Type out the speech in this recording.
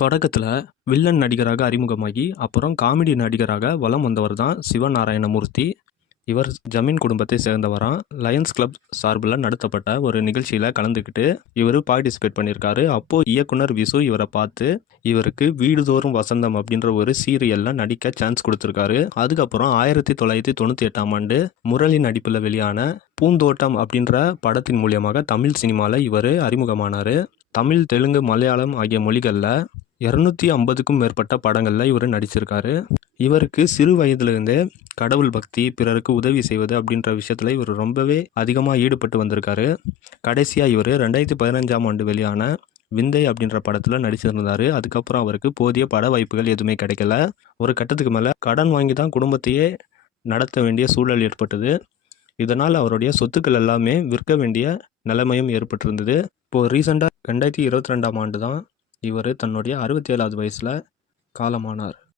தொடக்கத்தில் வில்லன் நடிகராக அறிமுகமாகி அப்புறம் காமெடி நடிகராக வலம் வந்தவர் தான் சிவநாராயணமூர்த்தி. இவர் ஜமீன் குடும்பத்தை சேர்ந்தவராம். லயன்ஸ் கிளப் சார்பில் நடத்தப்பட்ட ஒரு நிகழ்ச்சியில் கலந்துக்கிட்டு இவர் பார்ட்டிசிபேட் பண்ணியிருக்காரு. அப்போது இயக்குனர் விசு இவரை பார்த்து இவருக்கு வீடுதோறும் வசந்தம் அப்படின்ற ஒரு சீரியலில் நடிக்க சான்ஸ் கொடுத்துருக்காரு. அதுக்கப்புறம் ஆயிரத்தி தொள்ளாயிரத்தி தொண்ணூற்றி எட்டாம் ஆண்டு முரளி நடிப்பில் வெளியான பூந்தோட்டம் அப்படின்ற படத்தின் மூலியமாக தமிழ் சினிமாவில் இவர் அறிமுகமானார். தமிழ் தெலுங்கு மலையாளம் ஆகிய மொழிகளில் இரநூத்தி ஐம்பதுக்கும் மேற்பட்ட படங்களில் இவர் நடிச்சிருக்காரு. இவருக்கு சிறு வயதிலிருந்தே கடவுள் பக்தி பிறருக்கு உதவி செய்வது அப்படின்ற விஷயத்தில் இவர் ரொம்பவே அதிகமாக ஈடுபட்டு வந்திருக்காரு. கடைசியாக இவர் ரெண்டாயிரத்தி பதினஞ்சாம் ஆண்டு வெளியான விந்தை அப்படின்ற படத்தில் நடிச்சிருந்தார். அதுக்கப்புறம் அவருக்கு போதிய பட வாய்ப்புகள் எதுவுமே கிடைக்கல. ஒரு கட்டத்துக்கு மேலே கடன் வாங்கி தான் குடும்பத்தையே நடத்த வேண்டிய சூழல் ஏற்பட்டது. இதனால் அவருடைய சொத்துக்கள் எல்லாமே விற்க வேண்டிய நிலைமையும் ஏற்பட்டிருந்தது. இப்போது ரீசெண்டாக ரெண்டாயிரத்தி இருபத்தி ரெண்டாம் ஆண்டு தான் இவர் தன்னுடைய அறுபத்தி ஏழாவது வயசில் காலமானார்.